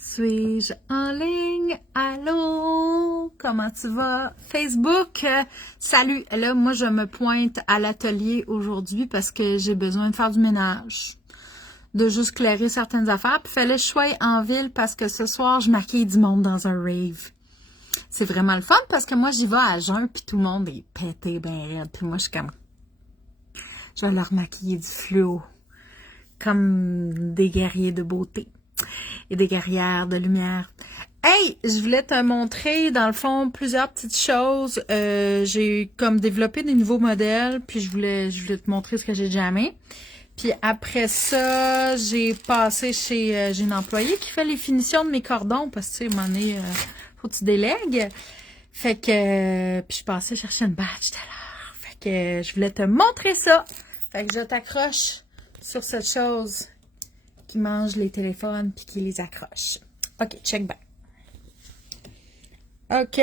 Suis-je en ligne? Allô? Comment tu vas? Facebook? Salut! Là, moi, je me pointe à l'atelier aujourd'hui parce que j'ai besoin de faire du ménage. De juste clairer certaines affaires. Puis, fallait que je sois en ville parce que ce soir, je maquille du monde dans un rave. C'est vraiment le fun parce que moi, j'y vais à jeun puis tout le monde est pété ben raide. Puis moi, je suis comme... Je vais leur maquiller du fluo. Comme des guerriers de beauté. Et des guerrières de lumière. Hey, je voulais te montrer, dans le fond, plusieurs petites choses. J'ai comme développé des nouveaux modèles, puis je voulais te montrer ce que j'ai jamais. Puis après ça, j'ai passé chez... j'ai une employée qui fait les finitions de mes cordons, parce que, tu sais, à un moment donné, faut que tu délègues. Fait que... puis je passais chercher une badge tout à l'heure. Fait que je voulais te montrer ça. Fait que je t'accroche sur cette chose qui mange les téléphones puis qui les accroche. OK, check back. OK,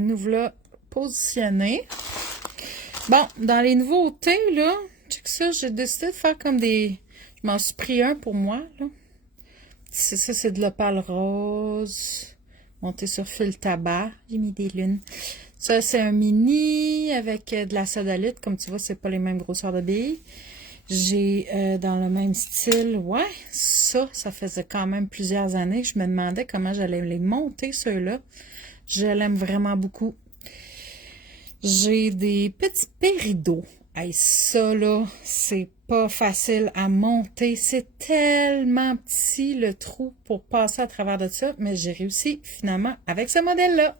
nous voilà positionnés. Bon, dans les nouveautés, là, check ça, j'ai décidé de faire comme des... Je m'en suis pris un pour moi, là. C'est ça, c'est de l'opale rose. Monté sur fil tabac. J'ai mis des lunes. Ça, c'est un mini avec de la sodalite. Comme tu vois, c'est pas les mêmes grosseurs de billes. J'ai dans le même style, ouais, ça faisait quand même plusieurs années que je me demandais comment j'allais les monter, ceux-là. Je l'aime vraiment beaucoup. J'ai des petits péridots. Hey, ça, là, c'est pas facile à monter. C'est tellement petit, le trou, pour passer à travers de ça, mais j'ai réussi, finalement, avec ce modèle-là.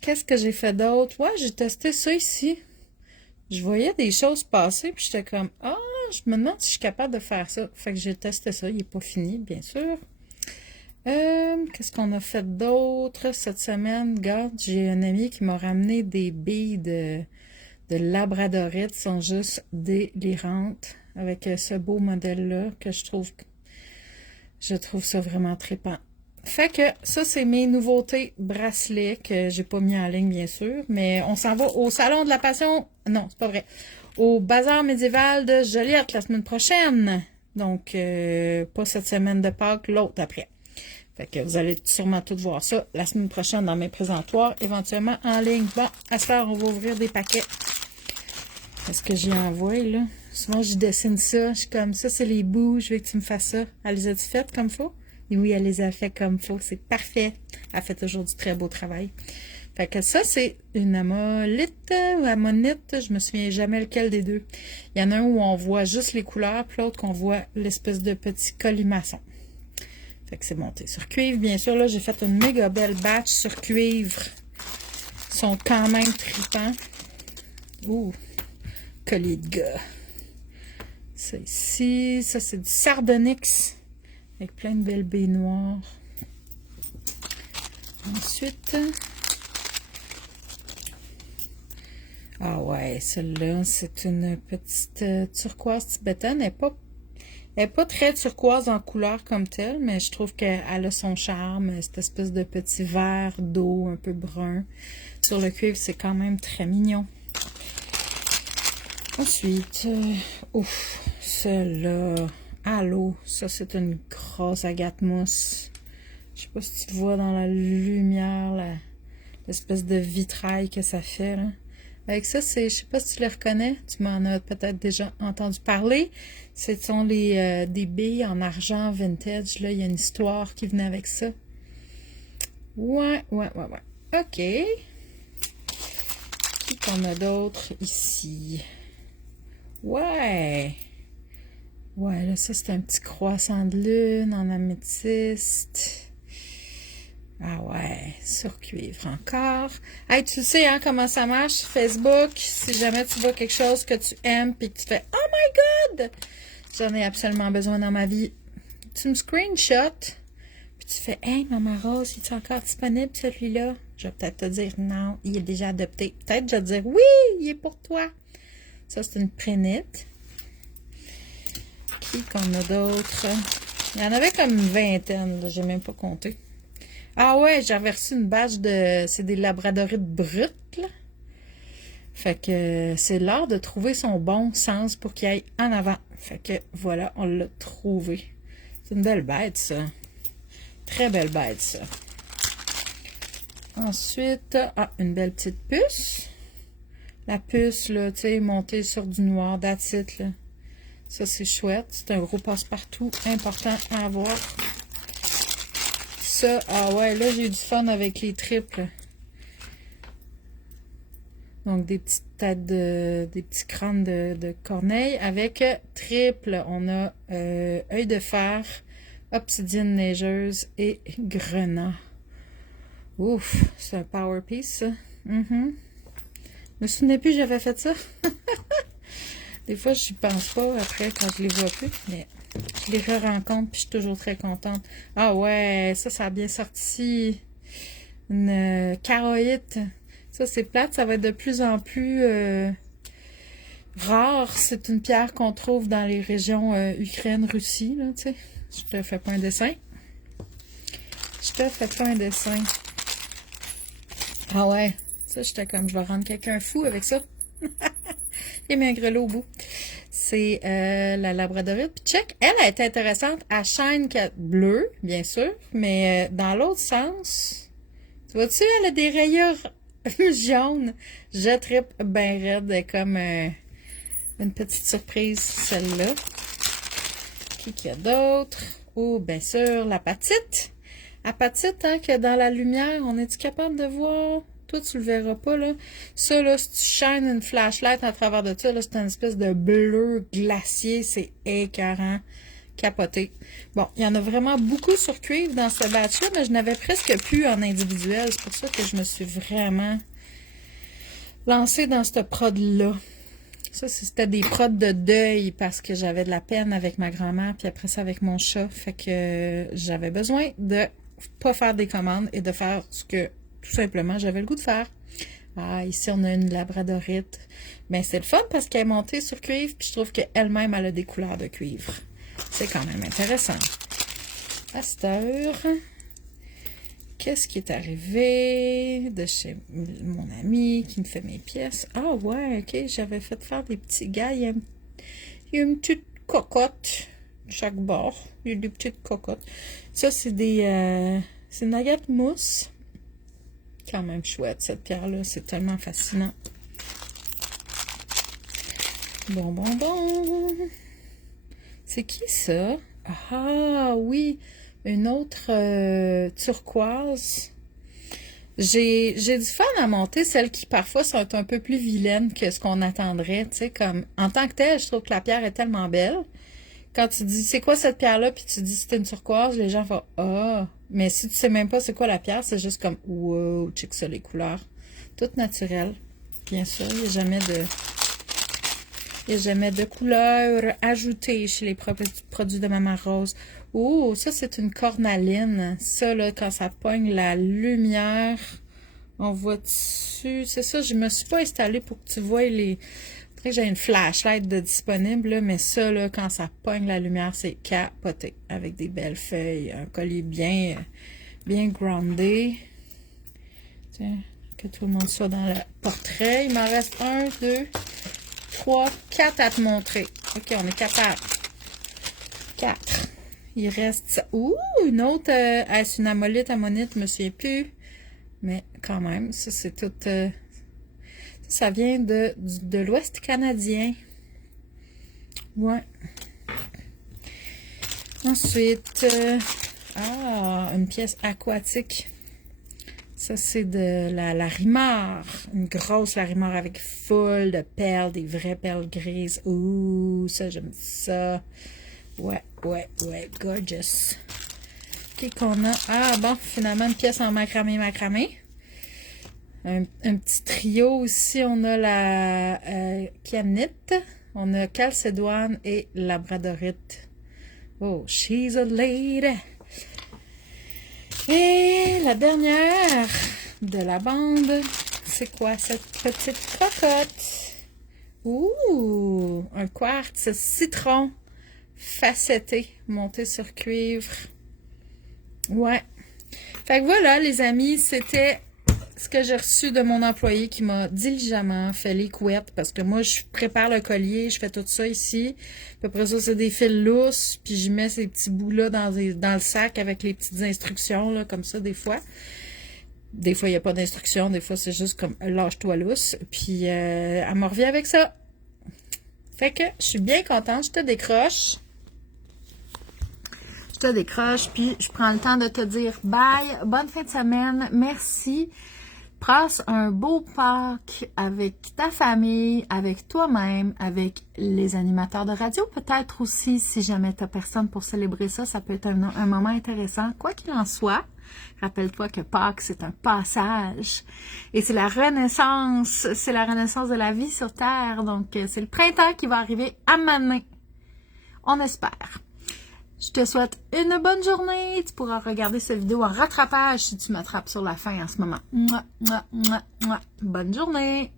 Qu'est-ce que j'ai fait d'autre? Ouais, j'ai testé ça ici. Je voyais des choses passer, puis j'étais comme, ah, je me demande si je suis capable de faire ça. Fait que j'ai testé ça, il n'est pas fini, bien sûr. Qu'est-ce qu'on a fait d'autre cette semaine? Regarde, j'ai un ami qui m'a ramené des billes de labradorite, sont juste délirantes, avec ce beau modèle-là, que je trouve ça vraiment trippant. Fait que ça, c'est mes nouveautés bracelets que j'ai pas mis en ligne, bien sûr. Mais on s'en va au Salon de la Passion. Non, c'est pas vrai. Au Bazar médiéval de Joliette la semaine prochaine. Donc, pas cette semaine de Pâques, l'autre après. Fait que vous allez sûrement tout voir ça la semaine prochaine dans mes présentoirs, éventuellement en ligne. Bon, à ce soir, on va ouvrir des paquets. Est-ce que j'y envoie, là? Souvent, je dessine ça. Je suis comme ça, c'est les bouts. Je veux que tu me fasses ça. Elle les a-tu faites comme faut? Et oui, elle les a fait comme faut. C'est parfait. Elle fait toujours du très beau travail. Fait que ça, c'est une ammonite ou ammonite. Je me souviens jamais lequel des deux. Il y en a un où on voit juste les couleurs, puis l'autre qu'on voit l'espèce de petit colimaçon. Fait que c'est monté sur cuivre. Bien sûr, là, j'ai fait une méga belle batch sur cuivre. Ils sont quand même tripants. Ouh, collier de gars. Ça ici, ça c'est du sardonyx. Avec plein de belles baies noires. Ensuite, ah ouais, celle-là, c'est une petite turquoise tibétaine. Elle est pas très turquoise en couleur comme telle, mais je trouve qu'elle a son charme, cette espèce de petit vert d'eau un peu brun. Sur le cuivre, c'est quand même très mignon. Ensuite, ouf, celle-là... Allô, ça c'est une grosse agate mousse. Je sais pas si tu vois dans la lumière l'espèce de vitrail que ça fait là. Avec ça, je sais pas si tu les reconnais, tu m'en as peut-être déjà entendu parler. Ce sont des billes en argent vintage. Là, il y a une histoire qui venait avec ça. Ouais. OK. Qui qu'on a d'autre ici? Ouais, là, ça, c'est un petit croissant de lune en améthyste. Ah ouais, sur cuivre encore. Hey, tu sais, hein, comment ça marche, Facebook, si jamais tu vois quelque chose que tu aimes, puis que tu fais « Oh my God! J'en ai absolument besoin dans ma vie. » Tu me screenshot, puis tu fais « Hey, Maman Rose, est-il encore disponible, celui-là? » Je vais peut-être te dire « Non, il est déjà adopté. » Peut-être je vais te dire « Oui, il est pour toi. » Ça, c'est une prénite. Qui qu'on a d'autres? Il y en avait comme une vingtaine, j'ai même pas compté. Ah ouais, j'avais reçu une badge de... C'est des labradorites brutes, là. Fait que c'est l'art de trouver son bon sens pour qu'il aille en avant. Fait que voilà, on l'a trouvé. C'est une belle bête, ça. Très belle bête, ça. Ensuite, une belle petite puce. La puce, là, tu sais, montée sur du noir, that's it, là. Ça, c'est chouette. C'est un gros passe-partout important à avoir. Ça, ouais, là, j'ai eu du fun avec les triples. Donc, des petites têtes des petits crânes de corneille avec triple. On a œil de fer, obsidienne neigeuse et grenat. Ouf, c'est un power piece, ça. Je me souvenais plus que j'avais fait ça. Des fois, je n'y pense pas après quand je les vois plus, mais je les re-rencontre puis je suis toujours très contente. Ah ouais, ça a bien sorti. Une charoïte. Ça, c'est plate. Ça va être de plus en plus rare. C'est une pierre qu'on trouve dans les régions Ukraine, Russie, là, tu sais. Je te fais pas un dessin. Je te fais pas un dessin. Ah ouais. Ça, j'étais comme, je vais rendre quelqu'un fou avec ça. J'ai mis un grelot au bout. C'est la labradorite. Puis check, elle a été intéressante. Elle shine bleu, bien sûr, mais dans l'autre sens, tu vois-tu, elle a des rayures jaunes. Je trippe bien raide, comme une petite surprise, celle-là. Qui qu'il y a d'autre? Oh, bien sûr, la patite. La patite, hein, que dans la lumière, on est-tu capable de voir? Toi, tu le verras pas, là. Ça, là, si tu shines une flashlight à travers de ça, là, c'est une espèce de bleu glacier. C'est écœurant. Capoté. Bon, il y en a vraiment beaucoup sur cuivre dans ce batch-là, mais je n'avais presque plus en individuel. C'est pour ça que je me suis vraiment lancée dans cette prod-là. Ça, c'était des prods de deuil parce que j'avais de la peine avec ma grand-mère, puis après ça avec mon chat. Fait que j'avais besoin de pas faire des commandes et de faire ce que tout simplement j'avais le goût de faire. Ah, ici on a une labradorite. Mais c'est le fun parce qu'elle est montée sur cuivre, puis je trouve qu'elle-même elle a des couleurs de cuivre. C'est quand même intéressant. À cette heure, qu'est-ce qui est arrivé de chez mon ami qui me fait mes pièces? Ah ouais, ok, j'avais fait faire des petits gars. Il y a une petite cocotte chaque bord. Il y a des petites cocottes. Ça, c'est c'est une agate mousse. Quand même chouette, cette pierre-là. C'est tellement fascinant. Bon. C'est qui ça? Ah oui, une autre turquoise. J'ai du fun à monter, celles qui parfois sont un peu plus vilaines que ce qu'on attendrait. Tu sais, comme en tant que telle, je trouve que la pierre est tellement belle. Quand tu dis c'est quoi cette pierre-là, puis tu dis c'est une turquoise, les gens font ah. Mais si tu sais même pas c'est quoi la pierre, c'est juste comme wow, check ça les couleurs. Toutes naturelles. Bien sûr, il n'y a jamais de couleurs ajoutées chez les produits de Maman Rose. Oh, ça c'est une cornaline. Ça là, quand ça pogne la lumière, on voit dessus. C'est ça, je me suis pas installée pour que tu vois les... Après j'ai une flashlight de disponible, là, mais ça, là, quand ça pogne la lumière, c'est capoté. Avec des belles feuilles, un collier bien groundé. Tiens, que tout le monde soit dans le portrait. Il m'en reste 1, 2, 3, 4 à te montrer. Ok, on est capable. 4. Il reste ça. Ouh, une autre. Est-ce une ammonite, je me souviens plus. Mais quand même, ça c'est tout... ça vient de l'Ouest canadien. Ouais. Ensuite, une pièce aquatique. Ça, c'est de la larimar. Une grosse larimar avec full de perles, des vraies perles grises. Ouh, ça, j'aime ça. Ouais, gorgeous. Qu'est-ce qu'on a? Ah, bon, finalement, une pièce en macramé. Un petit trio aussi. On a la Kiamnite, on a Chalcédoine et Labradorite. Oh, she's a lady. Et la dernière de la bande, c'est quoi cette petite cocotte? Ouh, un quartz citron facetté, monté sur cuivre. Ouais. Fait que voilà, les amis, c'était ce que j'ai reçu de mon employé qui m'a diligemment fait les couettes parce que moi, je prépare le collier, je fais tout ça ici. Puis après ça, c'est des fils lousses, puis je mets ces petits bouts-là dans le sac avec les petites instructions, là, comme ça, des fois. Des fois, il n'y a pas d'instructions, des fois, c'est juste comme « lâche-toi lousse ». Puis, elle me revient avec ça. Fait que, je suis bien contente, je te décroche. Puis je prends le temps de te dire bye, bonne fin de semaine, merci. Passe un beau Pâques avec ta famille, avec toi-même, avec les animateurs de radio, peut-être aussi, si jamais tu n'as personne pour célébrer ça, ça peut être un moment intéressant. Quoi qu'il en soit, rappelle-toi que Pâques, c'est un passage. Et c'est la renaissance de la vie sur Terre. Donc, c'est le printemps qui va arriver à ma main. On espère. Je te souhaite une bonne journée. Tu pourras regarder cette vidéo en rattrapage si tu m'attrapes sur la fin en ce moment. Mouah, mouah, mouah, mouah. Bonne journée.